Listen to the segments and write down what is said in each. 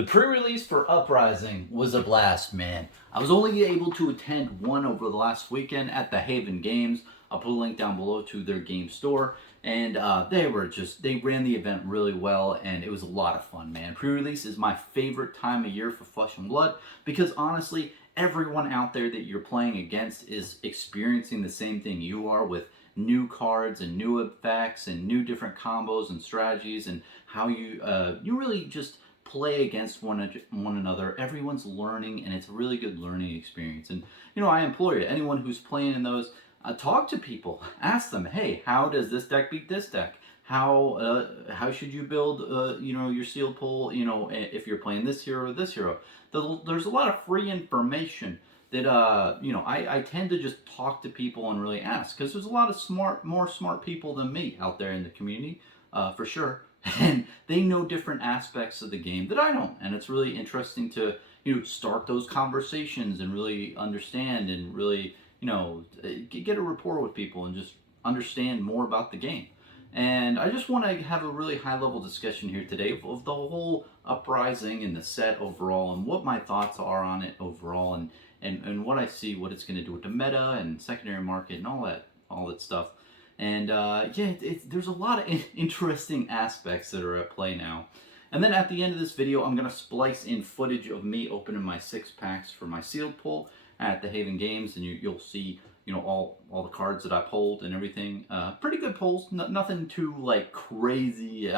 The pre-release for Uprising was a blast, man. I was only able to attend one over the last weekend at the Haven Games. I'll put a link down below to their game store. And they ran the event really well, and it was a lot of fun, man. Pre-release is my favorite time of year for Flesh and Blood because honestly, everyone out there that you're playing against is experiencing the same thing you are with new cards and new effects and new different combos and strategies and how you really just play against one another. Everyone's learning, and it's a really good learning experience. And I implore you, anyone who's playing in those, talk to people, ask them, hey, how does this deck beat this deck? How should you build your sealed pull? If you're playing this hero or this hero, there's a lot of free information that I tend to just talk to people and really ask, because there's a lot of more smart people than me out there in the community, for sure. And they know different aspects of the game that I don't, and it's really interesting to start those conversations and really understand and really get a rapport with people and just understand more about the game. And I just want to have a really high level discussion here today of the whole Uprising and the set overall, and what my thoughts are on it overall, and what I see, what it's going to do with the meta and secondary market and all that stuff. And there's a lot of interesting aspects that are at play now. And then at the end of this video, I'm going to splice in footage of me opening my 6-packs for my sealed pull at the Haven Games, and you'll see all the cards that I pulled and everything. Pretty good pulls, nothing too like crazy,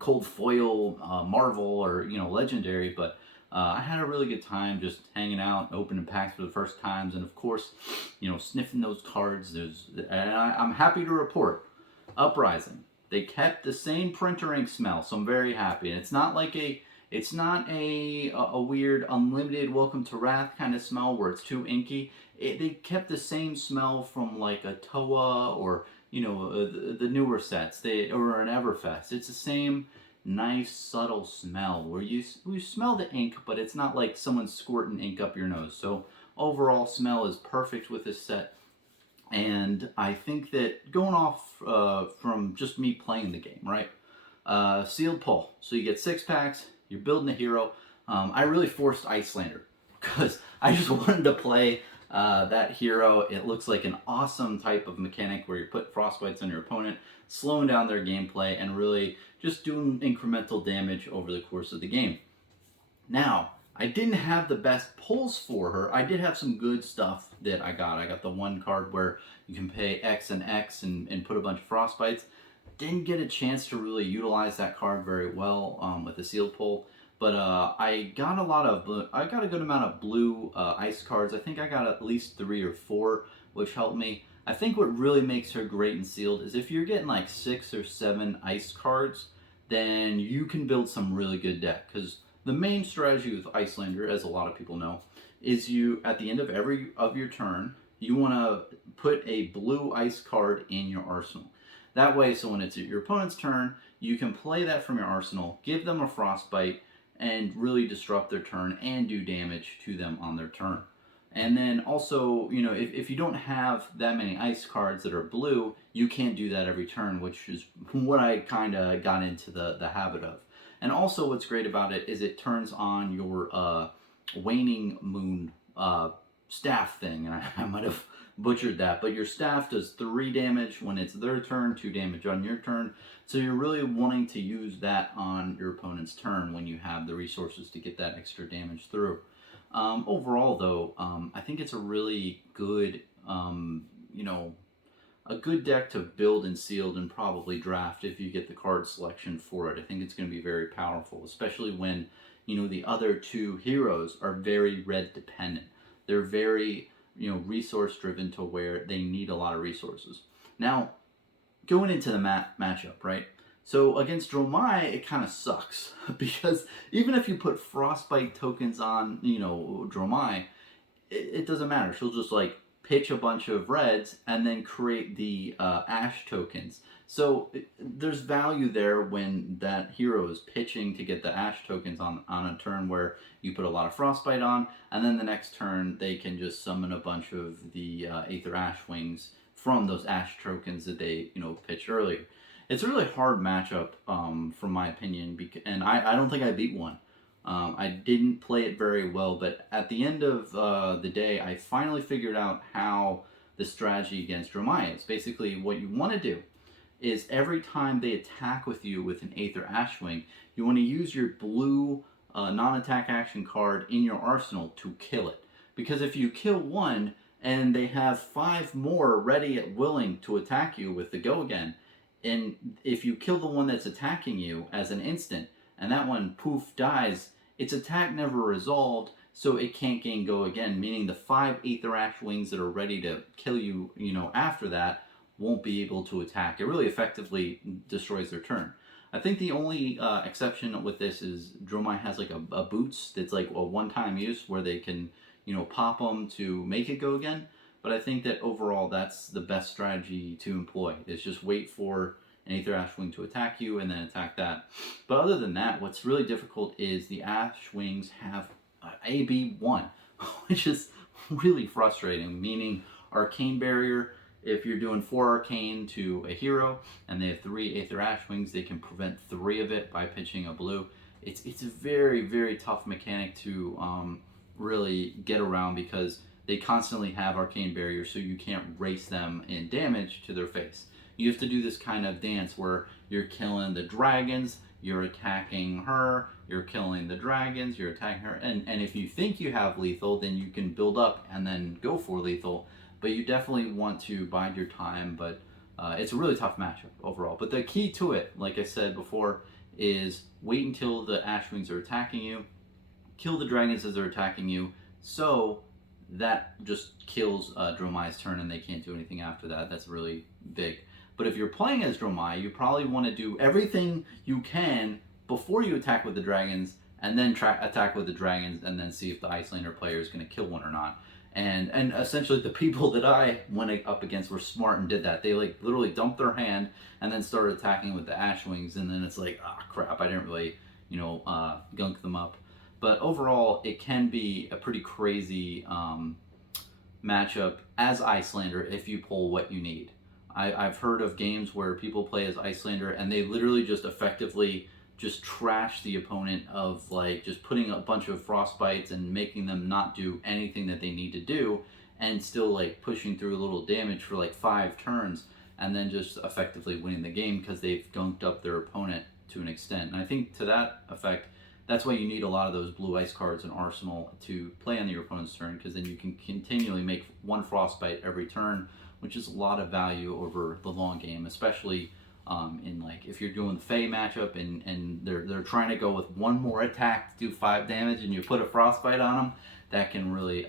cold foil, Marvel or legendary, but I had a really good time just hanging out, opening packs for the first times, and of course, sniffing those cards. And I'm happy to report, Uprising, they kept the same printer ink smell, so I'm very happy. And it's not a weird unlimited Welcome to Wrath kind of smell where it's too inky. They kept the same smell from like a Toa or the newer sets, or an Everfest. It's the same nice subtle smell where you smell the ink, but it's not like someone's squirting ink up your nose. So overall smell is perfect with this set. And I think that going off from just me playing the game, right? Sealed pull. So you get 6-packs, you're building a hero. I really forced Icelander because I just wanted to play that hero. It looks like an awesome type of mechanic where you put frostbites on your opponent, slowing down their gameplay and really just doing incremental damage over the course of the game. Now, I didn't have the best pulls for her. I did have some good stuff that I got. I got the one card where you can pay X and X and put a bunch of frostbites. Didn't get a chance to really utilize that card very well with the sealed pull. But I got a good amount of blue ice cards. I think I got at least 3 or 4, which helped me. I think what really makes her great in sealed is if you're getting like 6 or 7 ice cards, then you can build some really good deck. Because the main strategy with Icelander, as a lot of people know, is at the end of every of your turn, you want to put a blue ice card in your arsenal. That way, so when it's your opponent's turn, you can play that from your arsenal, give them a frostbite, and really disrupt their turn and do damage to them on their turn. And then also, if you don't have that many ice cards that are blue, you can't do that every turn, which is what I kind of got into the habit of. And also what's great about it is it turns on your waning moon staff thing, and I might have butchered that, but your staff does 3 damage when it's their turn, 2 damage on your turn. So you're really wanting to use that on your opponent's turn when you have the resources to get that extra damage through. Overall, though, I think it's a really good, a good deck to build and sealed and probably draft if you get the card selection for it. I think it's going to be very powerful, especially when, the other 2 heroes are very red dependent. They're very, resource driven to where they need a lot of resources. Now, going into the matchup, right? So against Dromai, it kind of sucks because even if you put frostbite tokens on, Dromai, it doesn't matter. She'll just like pitch a bunch of reds and then create the ash tokens. So there's value there when that hero is pitching to get the ash tokens on a turn where you put a lot of frostbite on, and then the next turn they can just summon a bunch of the Aether Ash Wings from those ash tokens that they pitched earlier. It's a really hard matchup from my opinion, and I don't think I beat one. I didn't play it very well, but at the end of the day, I finally figured out how the strategy against Dromai is. Basically, what you want to do is every time they attack with you with an Aether Ashwing, you want to use your blue non-attack action card in your arsenal to kill it. Because if you kill one and they have 5 more ready at willing to attack you with the go again, and if you kill the one that's attacking you as an instant, and that one poof dies, its attack never resolved, so it can't gain go again, meaning the 5 Aether Ash Wings that are ready to kill you, after that won't be able to attack. It really effectively destroys their turn. I think the only exception with this is Dromai has like a boots that's like a one-time use where they can, pop them to make it go again. But I think that overall that's the best strategy to employ. Is just wait for an Aether Ashwing to attack you and then attack that. But other than that, what's really difficult is the Ashwings have AB1, which is really frustrating, meaning Arcane Barrier. If you're doing 4 Arcane to a hero and they have 3 Aether Ashwings, they can prevent 3 of it by pitching a blue. It's a very, very tough mechanic to really get around because they constantly have Arcane Barrier, so you can't race them in damage to their face. You have to do this kind of dance where you're killing the dragons, you're attacking her, you're killing the dragons, you're attacking her, and if you think you have lethal, then you can build up and then go for lethal. But you definitely want to bide your time, but it's a really tough matchup overall. But the key to it, like I said before, is wait until the Ashwings are attacking you, kill the dragons as they're attacking you, so that just kills Dromai's turn and they can't do anything after that. That's really big. But if you're playing as Dromai, you probably want to do everything you can before you attack with the dragons, and then attack with the dragons, and then see if the Icelander player is going to kill one or not. And essentially the people that I went up against were smart and did that. They like literally dumped their hand and then started attacking with the Ashwings, and then it's like, crap, I didn't really, gunk them up. But overall, it can be a pretty crazy matchup as Icelander if you pull what you need. I've heard of games where people play as Icelander and they literally just effectively just trash the opponent of like just putting a bunch of frostbites and making them not do anything that they need to do, and still like pushing through a little damage for like 5 turns and then just effectively winning the game because they've gunked up their opponent to an extent. And I think to that effect, that's why you need a lot of those blue ice cards in Arsenal to play on your opponent's turn, because then you can continually make 1 frostbite every turn, which is a lot of value over the long game, especially in like if you're doing the Fae matchup and they're trying to go with 1 more attack to do 5 damage and you put a frostbite on them, that can really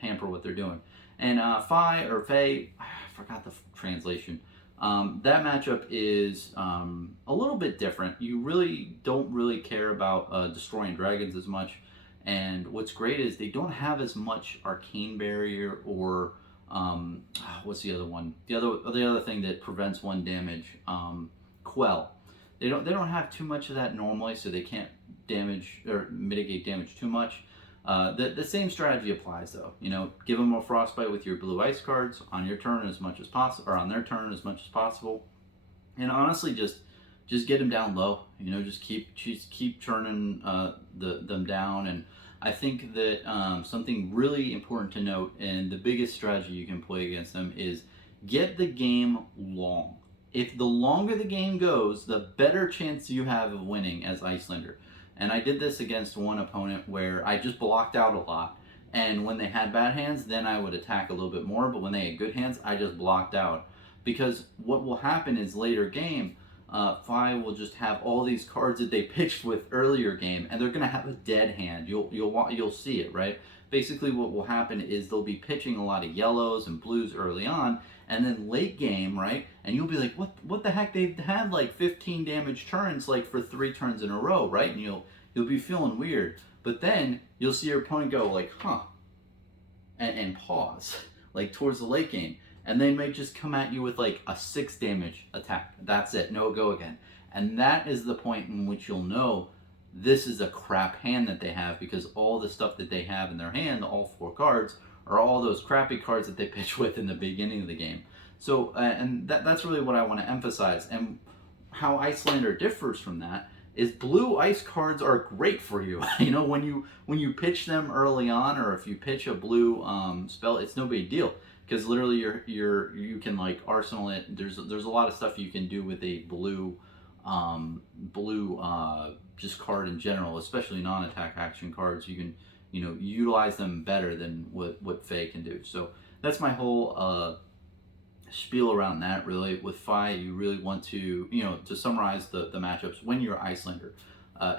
hamper what they're doing. And Fae, I forgot the translation. That matchup is a little bit different. You really don't really care about destroying dragons as much, and what's great is they don't have as much Arcane Barrier or what's the other one? The other thing that prevents 1 damage, Quell. They don't have too much of that normally, so they can't damage or mitigate damage too much. The same strategy applies though. Give them a frostbite with your blue ice cards on your turn as much as possible, or on their turn as much as possible, and honestly just get them down low. Just keep turning them down. And I think that something really important to note, and the biggest strategy you can play against them, is get the game long. If the longer the game goes, the better chance you have of winning as Icelander. And I did this against one opponent where I just blocked out a lot. And when they had bad hands, then I would attack a little bit more. But when they had good hands, I just blocked out. Because what will happen is later game, Fae will just have all these cards that they pitched with earlier game, and they're going to have a dead hand. You'll see it, right? Basically what will happen is they'll be pitching a lot of yellows and blues early on, and then late game, right? And you'll be like, what the heck? They've had like 15 damage turns like for 3 turns in a row, right? And you'll be feeling weird. But then you'll see your opponent go like, and pause, like towards the late game. And they might just come at you with like a 6 damage attack. That's it, no go again. And that is the point in which you'll know this is a crap hand that they have, because all the stuff that they have in their hand, all 4 cards, are all those crappy cards that they pitch with in the beginning of the game. So, and that's really what I want to emphasize. And how Icelander differs from that is blue ice cards are great for you. You know, when you pitch them early on, or if you pitch a blue spell, it's no big deal because literally you can like arsenal it. There's a lot of stuff you can do with a blue just card in general, especially non-attack action cards. You can, you know, utilize them better than what Fae can do. So that's my whole spiel around that. Really, with Fi, you really want to, you know, to summarize the matchups when you're Icelander.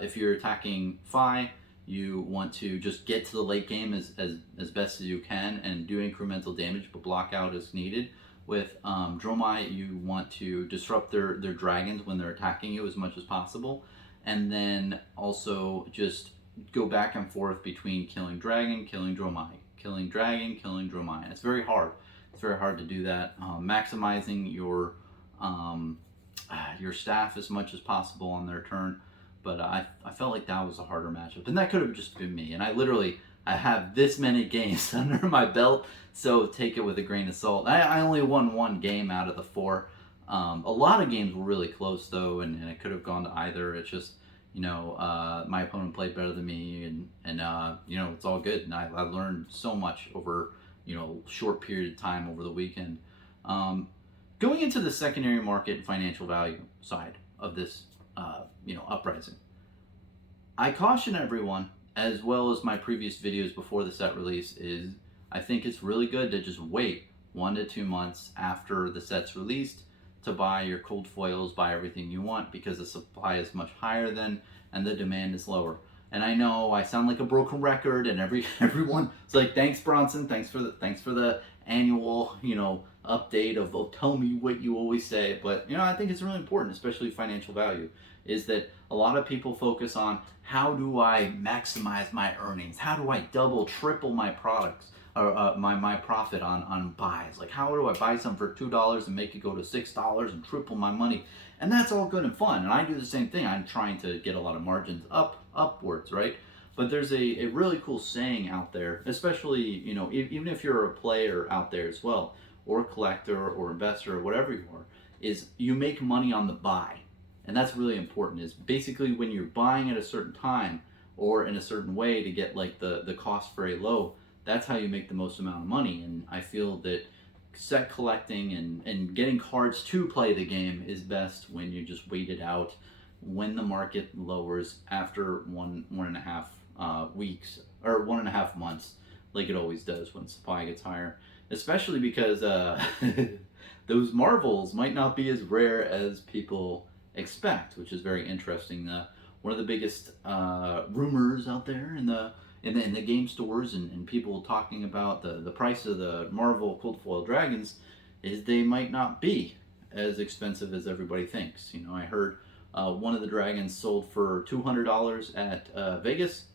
If you're attacking Fi, you want to just get to the late game as best as you can and do incremental damage, but block out as needed. With Dromai, you want to disrupt their dragons when they're attacking you as much as possible, and then also just go back and forth between killing dragon, killing Dromai, killing dragon, killing Dromai. It's very hard. It's very hard to do that. Maximizing your staff as much as possible on their turn, but I felt like that was a harder matchup, and that could have just been me. And I have this many games under my belt, so take it with a grain of salt. I only won one game out of the 4. A lot of games were really close though, and it could have gone to either. It's just, you know, my opponent played better than me, and you know, it's all good. And I learned so much over, you know, short period of time over the weekend. Going into the secondary market and financial value side of this, you know, Uprising, I caution everyone, as well as my previous videos before the set release, is I think it's really good to just wait 1 to 2 months after the set's released to buy your cold foils, buy everything you want, because the supply is much higher then and the demand is lower. And I know I sound like a broken record, and everyone's like, thanks Bronson, thanks for the annual, you know, update of, oh, tell me what you always say. But you know, I think it's really important, especially financial value, is that a lot of people focus on how do I maximize my earnings, how do I double, triple my products, or my profit on buys. Like, how do I buy some for $2 and make it go to $6 and triple my money? And that's all good and fun, and I do the same thing. I'm trying to get a lot of margins upwards, right? But there's a really cool saying out there, especially, you know, even if you're a player out there as well, or a collector or investor or whatever you are, is you make money on the buy. And that's really important, is basically when you're buying at a certain time or in a certain way to get like the cost very low, that's how you make the most amount of money. And I feel that set collecting and getting cards to play the game is best when you just wait it out when the market lowers after 1.5 weeks or 1.5 months, like it always does when supply gets higher. Especially because those marvels might not be as rare as people expect, which is very interesting. One of the biggest rumors out there in the game stores and people talking about the price of the Marvel cold foil dragons is they might not be as expensive as everybody thinks. You know, I heard one of the dragons sold for $200 at Vegas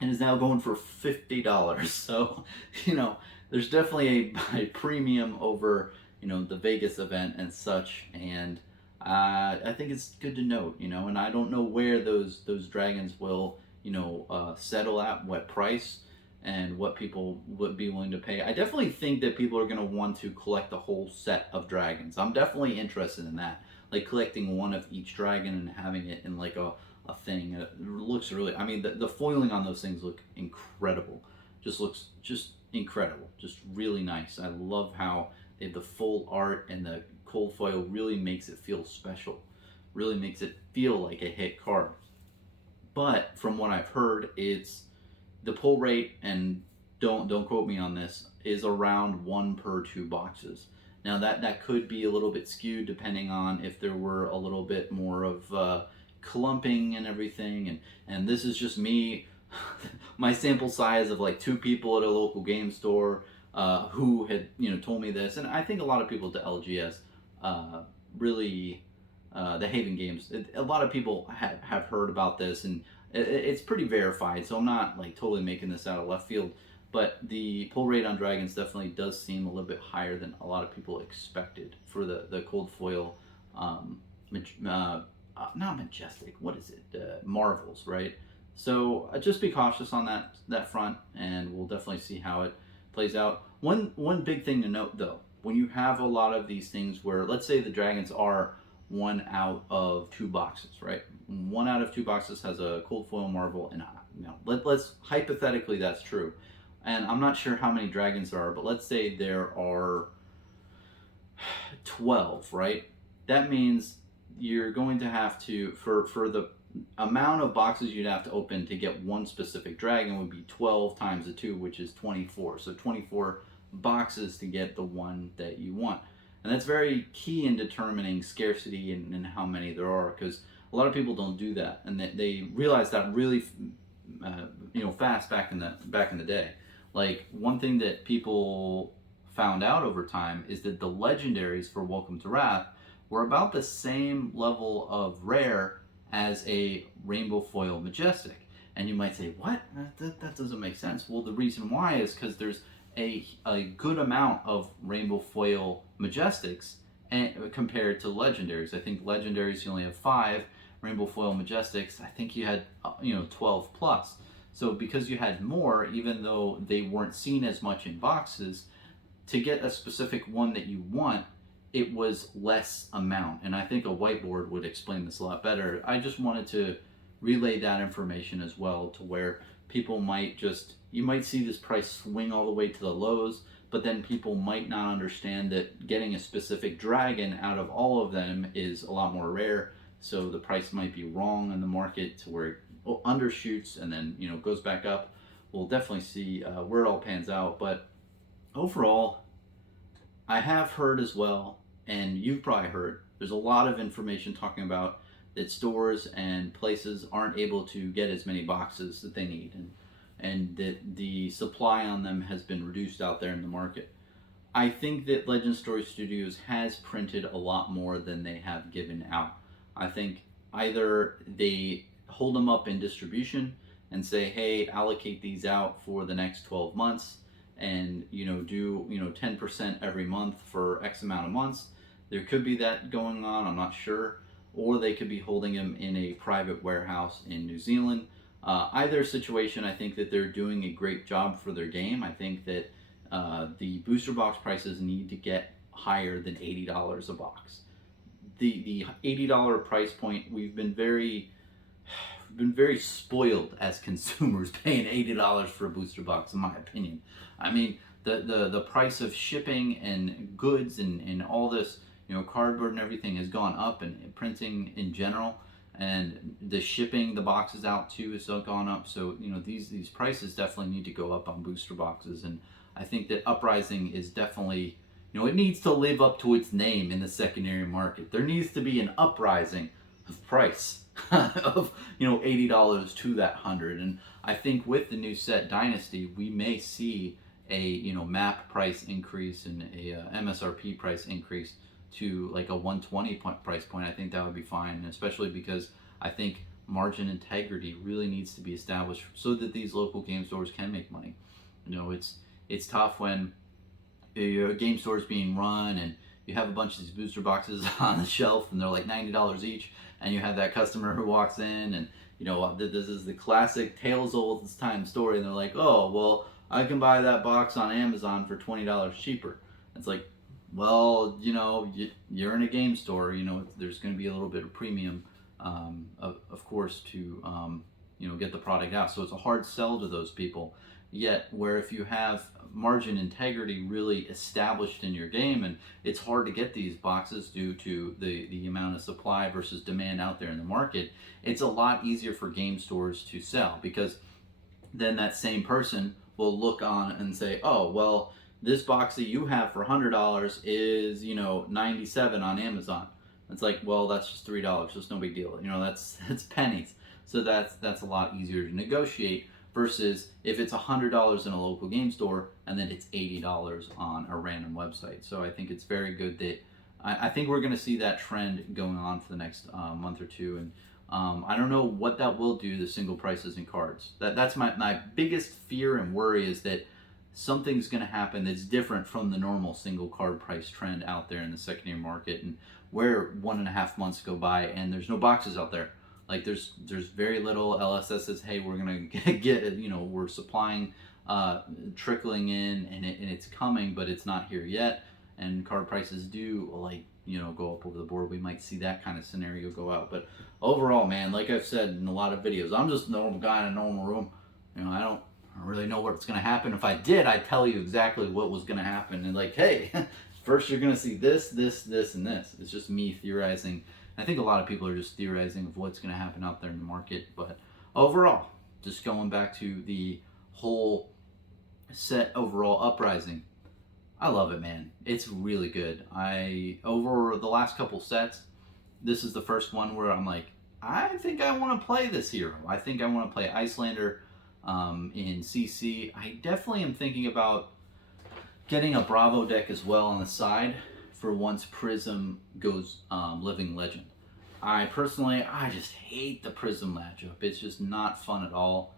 and is now going for $50. So, you know, there's definitely a premium over, you know, the Vegas event and such. And I think it's good to note, you know, and I don't know where those dragons will, you know, settle at, what price and what people would be willing to pay. I definitely think that people are going to want to collect the whole set of dragons. I'm definitely interested in that, like collecting one of each dragon and having it in like a thing. It looks really, I mean, the foiling on those things look incredible. Looks incredible, just really nice. I love how they have the full art, and the cold foil really makes it feel special, really makes it feel like a hit card. But from what I've heard, it's the pull rate, and don't quote me on this, is around 1 per 2 boxes. Now that could be a little bit skewed depending on if there were a little bit more of clumping and everything, and this is just me my sample size of like 2 people at a local game store who had, you know, told me this. And I think a lot of people at the LGS really the Haven Games, a lot of people have heard about this, and it's pretty verified, so I'm not like totally making this out of left field. But the pull rate on dragons definitely does seem a little bit higher than a lot of people expected for the cold foil not majestic, what is it, marvels, right? So just be cautious on that front, and we'll definitely see how it plays out. One big thing to note though, when you have a lot of these things where, let's say the dragons are 1 out of 2 boxes, right? one out of two boxes has a cold foil marble, and let's hypothetically that's true, and I'm not sure how many dragons there are, but let's say there are 12, right? That means you're going to have to, for the amount of boxes you'd have to open to get one specific dragon would be 12 times the 2, which is 24. So 24 boxes to get the one that you want. And that's very key in determining scarcity and how many there are, because a lot of people don't do that, and they realize that really fast back in the day. Like, one thing that people found out over time is that the legendaries for Welcome to Wrath were about the same level of rare as a Rainbow Foil Majestic. And you might say, what? That doesn't make sense. Well, the reason why is because there's a good amount of Rainbow Foil Majestics compared to legendaries. I think legendaries you only have 5. Rainbow Foil Majestics, I think you had 12 plus. So because you had more, even though they weren't seen as much in boxes, to get a specific one that you want, it was less amount. And I think a whiteboard would explain this a lot better. I just wanted to relay that information as well, to where people you might see this price swing all the way to the lows, but then people might not understand that getting a specific dragon out of all of them is a lot more rare. So the price might be wrong in the market to where it undershoots and then goes back up. We'll definitely see where it all pans out. But overall, I have heard as well, and you've probably heard, there's a lot of information talking about that stores and places aren't able to get as many boxes that they need, and that the supply on them has been reduced out there in the market. I think that Legend Story Studios has printed a lot more than they have given out. I think either they hold them up in distribution and say, hey, allocate these out for the next 12 months and do 10% every month for X amount of months. There could be that going on, I'm not sure. Or they could be holding them in a private warehouse in New Zealand. Either situation, I think that they're doing a great job for their game. I think that the booster box prices need to get higher than $80 a box. The $80 price point, we've been very spoiled as consumers paying $80 for a booster box, in my opinion. I mean, the price of shipping and goods and all this, cardboard and everything has gone up, and printing in general, and the shipping the boxes out too has gone up. So these prices definitely need to go up on booster boxes, and I think that Uprising is definitely, it needs to live up to its name in the secondary market. There needs to be an uprising of price of $80 to that 100. And I think with the new set Dynasty, we may see a map price increase and a MSRP price increase to like a 120 price point. I think that would be fine, especially because I think margin integrity really needs to be established so that these local game stores can make money. It's tough when your game store is being run and you have a bunch of these booster boxes on the shelf and they're like $90 each, and you have that customer who walks in and this is the classic Tales Old Time story, and they're like, oh well, I can buy that box on Amazon for $20 cheaper. It's like, well, you're in a game store, there's going to be a little bit of premium, of course, to get the product out. So it's a hard sell to those people. Yet, where if you have margin integrity really established in your game, and it's hard to get these boxes due to the amount of supply versus demand out there in the market, it's a lot easier for game stores to sell, because then that same person will look on and say, oh, well, this box that you have for $100 is, $97 on Amazon. It's like, well, that's just $3. That's no big deal. That's pennies. So that's a lot easier to negotiate versus if it's $100 in a local game store and then it's $80 on a random website. So I think it's very good that I think we're going to see that trend going on for the next month or two. And I don't know what that will do to single prices and cards. That's my biggest fear and worry, is that something's going to happen that's different from the normal single card price trend out there in the secondary market, and where 1.5 months go by and there's no boxes out there. Like there's very little. LSS says, hey, we're gonna get we're supplying, trickling in, and it's coming, but it's not here yet. And card prices do go up over the board. We might see that kind of scenario go out. But overall, man, like I've said in a lot of videos, I'm just a normal guy in a normal room. I don't really know what's going to happen. If I did, I'd tell you exactly what was going to happen. And like, hey, first you're going to see this, this, this, and this. It's just me theorizing. I think a lot of people are just theorizing of what's going to happen out there in the market. But overall, just going back to the whole set overall, Uprising, I love it, man. It's really good. Over the last couple sets, this is the first one where I'm like, I think I want to play this hero. I think I want to play Icelander in CC. I definitely am thinking about getting a Bravo deck as well on the side for once Prism goes Living Legend. I just hate the Prism matchup. It's just not fun at all.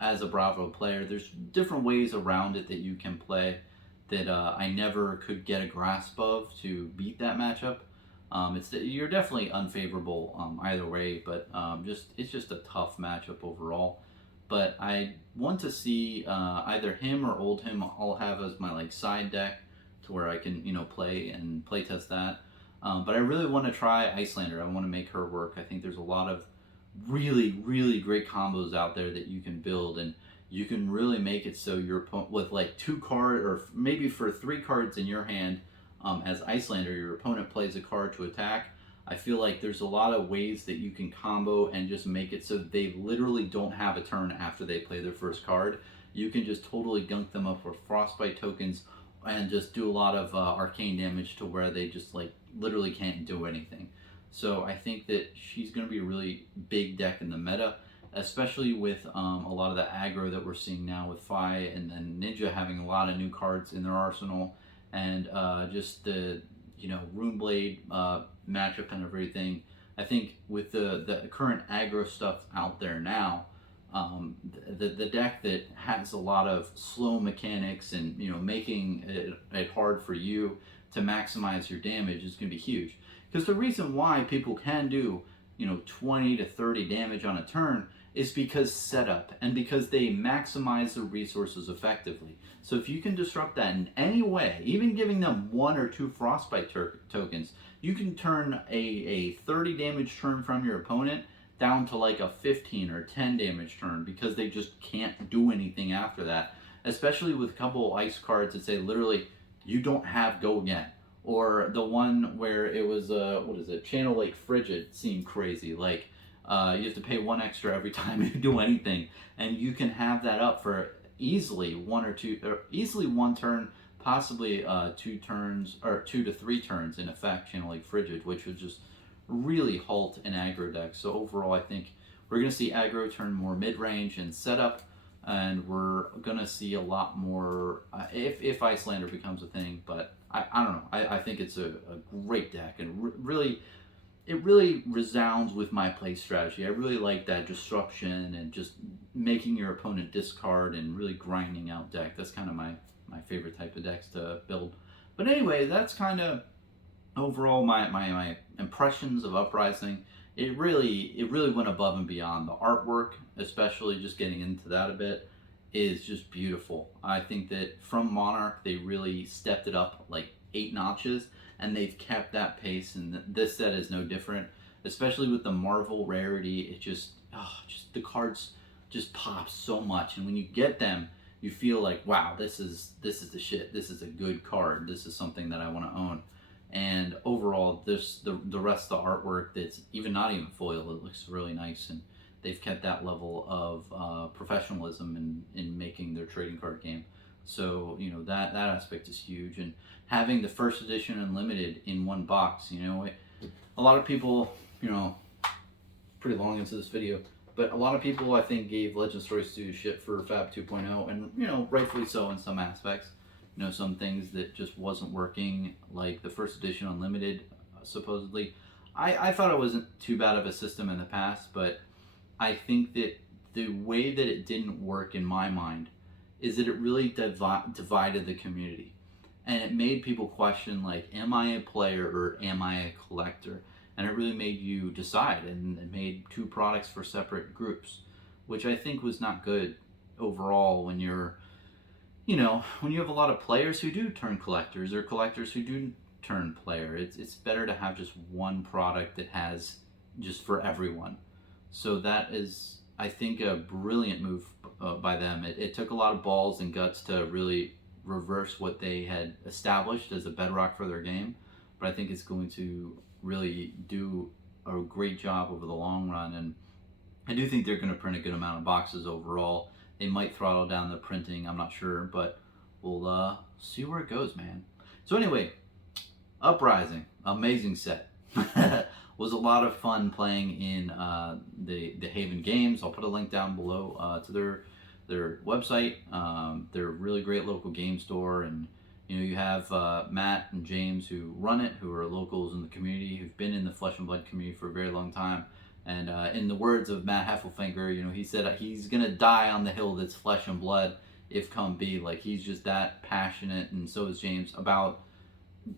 As a Bravo player, there's different ways around it that you can play that I never could get a grasp of to beat that matchup. You're definitely unfavorable either way, but it's just a tough matchup overall. But I want to see either him or old him. I'll have as my like side deck to where I can play and play test that. But I really want to try Icelander. I want to make her work. I think there's a lot of really, really great combos out there that you can build, and you can really make it so your opponent with like 2 cards, or maybe for 3 cards in your hand as Icelander, your opponent plays a card to attack. I feel like there's a lot of ways that you can combo and just make it so they literally don't have a turn after they play their first card. You can just totally gunk them up with Frostbite tokens and just do a lot of arcane damage to where they just like literally can't do anything. So I think that she's going to be a really big deck in the meta, especially with a lot of the aggro that we're seeing now with Fi and then Ninja having a lot of new cards in their arsenal, and just the Runeblade matchup and everything. I think with the current aggro stuff out there now, the deck that has a lot of slow mechanics and making it hard for you to maximize your damage is going to be huge. Because the reason why people can do 20 to 30 damage on a turn is because setup and because they maximize the resources effectively. So if you can disrupt that in any way, even giving them 1 or 2 Frostbite tokens, you can turn a 30 damage turn from your opponent down to like a 15 or 10 damage turn because they just can't do anything after that. Especially with a couple ice cards that say literally, you don't have go again. Or the one where it was, Channel Lake Frigid seemed crazy. Like, you have to pay 1 extra every time you do anything. And you can have that up for easily 1 or 2, or easily 1 turn, possibly 2 turns, or 2 to 3 turns in effect, Channel Lake Frigid, which would just really halt an aggro deck. So overall, I think we're going to see aggro turn more mid-range and setup, and we're going to see a lot more if Icelander becomes a thing, but I don't know. I think it's a great deck, and it really resounds with my play strategy. I really like that disruption and just making your opponent discard and really grinding out deck. That's kind of my favorite type of decks to build. But anyway, that's kind of overall my impressions of Uprising. It really went above and beyond. The artwork, especially just getting into that a bit, is just beautiful. I think that from Monarch, they really stepped it up like 8 notches, and they've kept that pace, and this set is no different, especially with the Marvel rarity. It just the cards just pop so much, and when you get them, you feel like, wow, this is the shit. This is a good card. This is something that I want to own. And overall, the rest of the artwork that's not even foil, it looks really nice, and they've kept that level of professionalism in making their trading card game. So that aspect is huge, and having the first edition unlimited in 1 box. A lot of people, pretty long into this video, but a lot of people I think gave Legend Story Studios shit for Fab 2.0, and rightfully so in some aspects. Some things that just wasn't working, like the first edition unlimited, supposedly. I thought it wasn't too bad of a system in the past, but I think that the way that it didn't work in my mind is that it really divided the community. And it made people question, like, am I a player or am I a collector? And it really made you decide, and it made 2 products for separate groups, which I think was not good overall when you're, when you have a lot of players who do turn collectors, or collectors who do turn player. It's better to have just one product that has just for everyone. So that is, I think, a brilliant move by them. It took a lot of balls and guts to really reverse what they had established as a bedrock for their game, but I think it's going to really do a great job over the long run. And I do think they're going to print a good amount of boxes overall. They might throttle down the printing, I'm not sure, but we'll see where it goes, man. So anyway, Uprising, amazing set. Was a lot of fun playing in the Haven Games. I'll put a link down below to their website. They're a really great local game store, and you have Matt and James who run it, who are locals in the community, who've been in the Flesh and Blood community for a very long time. And in the words of Matt Heffelfinger, he said he's gonna die on the hill that's Flesh and Blood if come be. Like, he's just that passionate, and so is James, about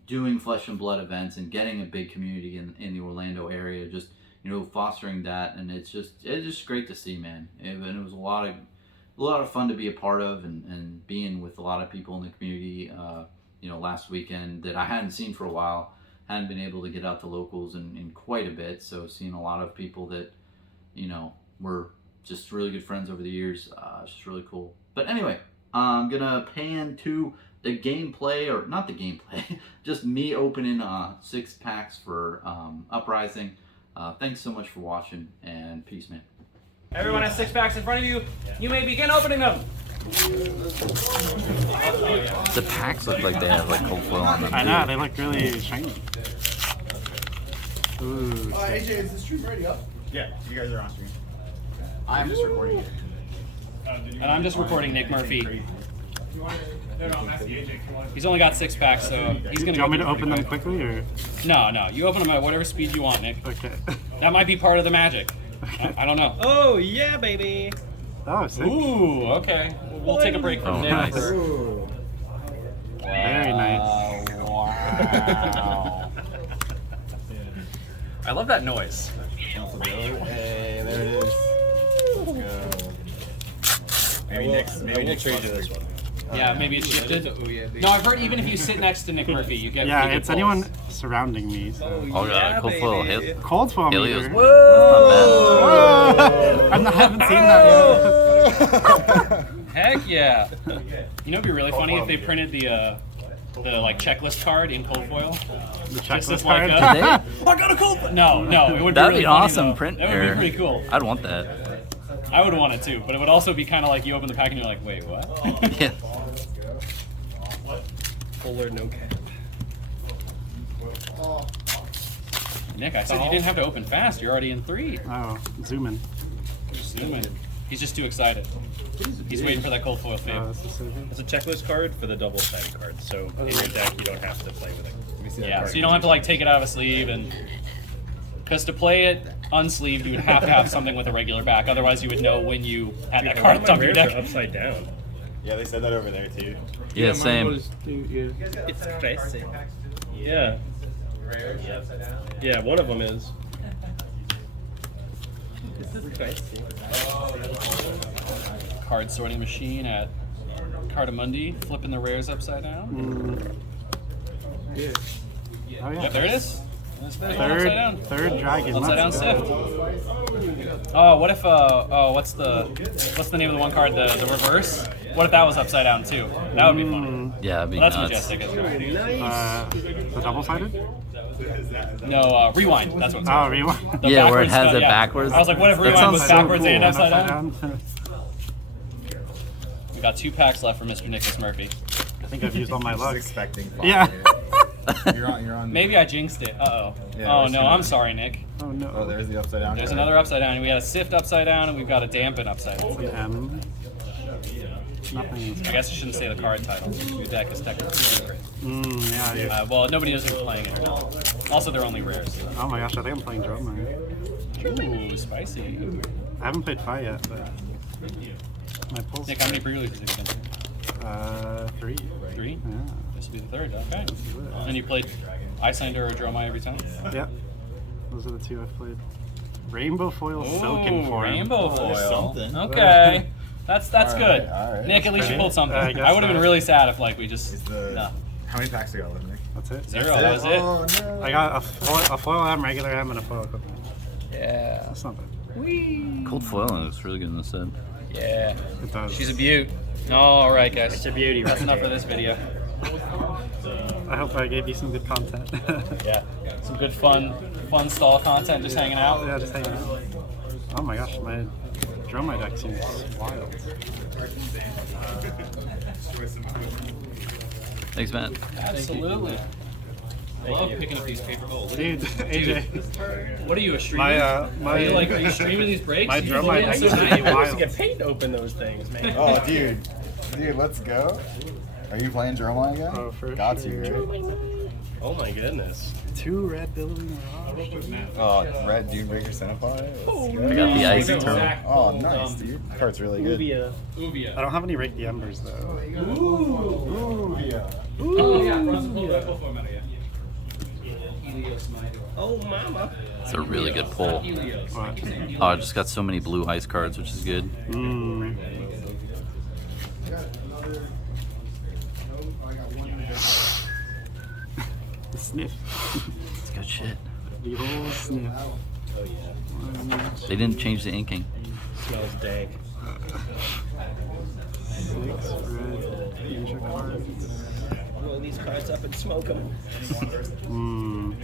doing Flesh and Blood events and getting a big community in the Orlando area, just fostering that. And it's just great to see, man. And it was a lot of fun to be a part of, and being with a lot of people in the community last weekend that I hadn't seen for a while. Hadn't been able to get out to locals in quite a bit, so seeing a lot of people that were just really good friends over the years, it's just really cool. But anyway, I'm gonna pan to the gameplay, or not the gameplay, just me opening 6 packs for Uprising. Thanks so much for watching, and peace, man. Everyone has 6 packs in front of you. You may begin opening them. The packs look like they have like cold foil on them. I know, they look really shiny. Ooh. AJ, is the stream ready up? Yeah, you guys are on stream. I'm just recording it. And I'm just recording Nick Murphy. He's only got 6 packs, so he's gonna. Do you want me to open them quickly, or? No. You open them at whatever speed you want, Nick. Okay. That might be part of the magic. I don't know. Oh, yeah, baby. Oh, sick. Ooh, okay. We'll take a break from Nick. nice. for- Very nice. Wow. I love that noise. Hey, there it is. Let's go. Maybe next trade to this one. Yeah, maybe it's shifted. No, I've heard even if you sit next to Nick Murphy, you get. Yeah, you get it's pulls. anyone surrounding me. So. Oh god, cold foil hit. Cold foil Helios. meter. Whoa! I haven't seen that yet. Heck yeah! It'd be really funny if they printed the like checklist card in cold foil. The Just as checklist like card. I got a cold foil. No, it would be That'd really be funny, awesome. though. Print That would error. be pretty cool. I'd want that. I would want it too, but it would also be kind of like you open the pack and you're like, wait, what? Yeah. Fuller, no cap. Nick, I said you didn't have to open fast. You're already in 3. Oh, zoom in. Zoom in. He's just too excited. He's waiting for that cold foil fade. Oh, this is so good. It's a checklist card for the double-sided card, so in your deck you don't have to play with it. Let me see that Yeah, card. so you don't have to like take it out of a sleeve, and because to play it unsleeved, you would have to have something with a regular back. Otherwise, you would know when you had that card on top of your deck. upside down. Yeah, they said that over there too. Yeah, same. It's crazy. Yeah. Yeah, one of them is. This is crazy. Card sorting machine at Cardamundi, flipping the rares upside down. Oh yeah. Yep, there it is. There's one upside down. Third dragon. Upside down Let's sift. go. Oh, what if what's the name of the one card? The reverse. What if that was upside down too? That would be funny. Yeah, it'd be Well, that's nuts. majestic. Isn't it? The double-sided? No, rewind. That's what it's Oh, called. rewind. The Yeah, where it backwards has stuff, it yeah. backwards. I was like, what if That rewind sounds was so backwards cool. and upside down? We got 2 packs left for Mr. Nicholas Murphy. I think I've used all my luck. Expecting. Yeah. You're on. Maybe I jinxed it. Uh-oh. Yeah, Oh we're no, still- I'm sorry, Nick. Oh no. Oh, there's the upside down. There's card. another upside down. We got a sift upside down, and we've got a dampen upside down. Nothing. I guess I shouldn't say the card title. Your deck is technically secret. Yeah. Well, nobody knows if you're playing it or not. Also, they're only rares. So. Oh my gosh, I think I'm playing Drone. Ooh, spicy. I haven't played Fi yet, but my pulse. Nick, how many pre-releases have you been to? 3. 3? Yeah. This will be the 3rd. Okay. This is it. And you played Icinder or Dromai every time? Yep. Those are the 2 I've played. Rainbow foil silken Ooh, form. rainbow foil. something. Okay. That's All right, good. all right. Nick, at least you pulled something. I guess I would have been so. really sad if like we just Is the no. how many packs do you got left, Nick? That's it. 0. That was it. Oh no. I got a foil M, regular M, and a foil equipment. Yeah. That's not bad. Cold foiling looks really good in this set. Yeah. It does. She's a beaut. All right, guys. It's a beauty. That's enough for this video. I hope I gave you some good content. Yeah. Some good fun stall content, just hanging out. Yeah, just hanging out. Oh my gosh, my Dromai deck seems wild. Thanks, Matt. Absolutely. Love picking up these paper goals. Dude, AJ, What are you, a streamer? my Are you streaming these breaks? my You Dromai pull deck in is so pretty nice. wild. paint to open those things, man. Oh, dude, let's go. Are you playing Dromai again? Oh, for Got sure. to, right? Oh my goodness. 2 red billowing mirage. Oh, Red Dunebreaker Centipede. Let's go. I got the icy turtle. Oh, nice, dude. Card's really good. Uvia. I don't have any Rake the Embers though. Ooh, yeah. Oh, yeah. Bronsonsblood. Oh mama. It's a really good pull. What? Oh, I just got so many blue ice cards, which is good. Mm. The sniff. It's good shit. The whole sniff. They didn't change the inking. Smells dank. 6 red Asia cards. Blow these cards up and smoke them. Mm.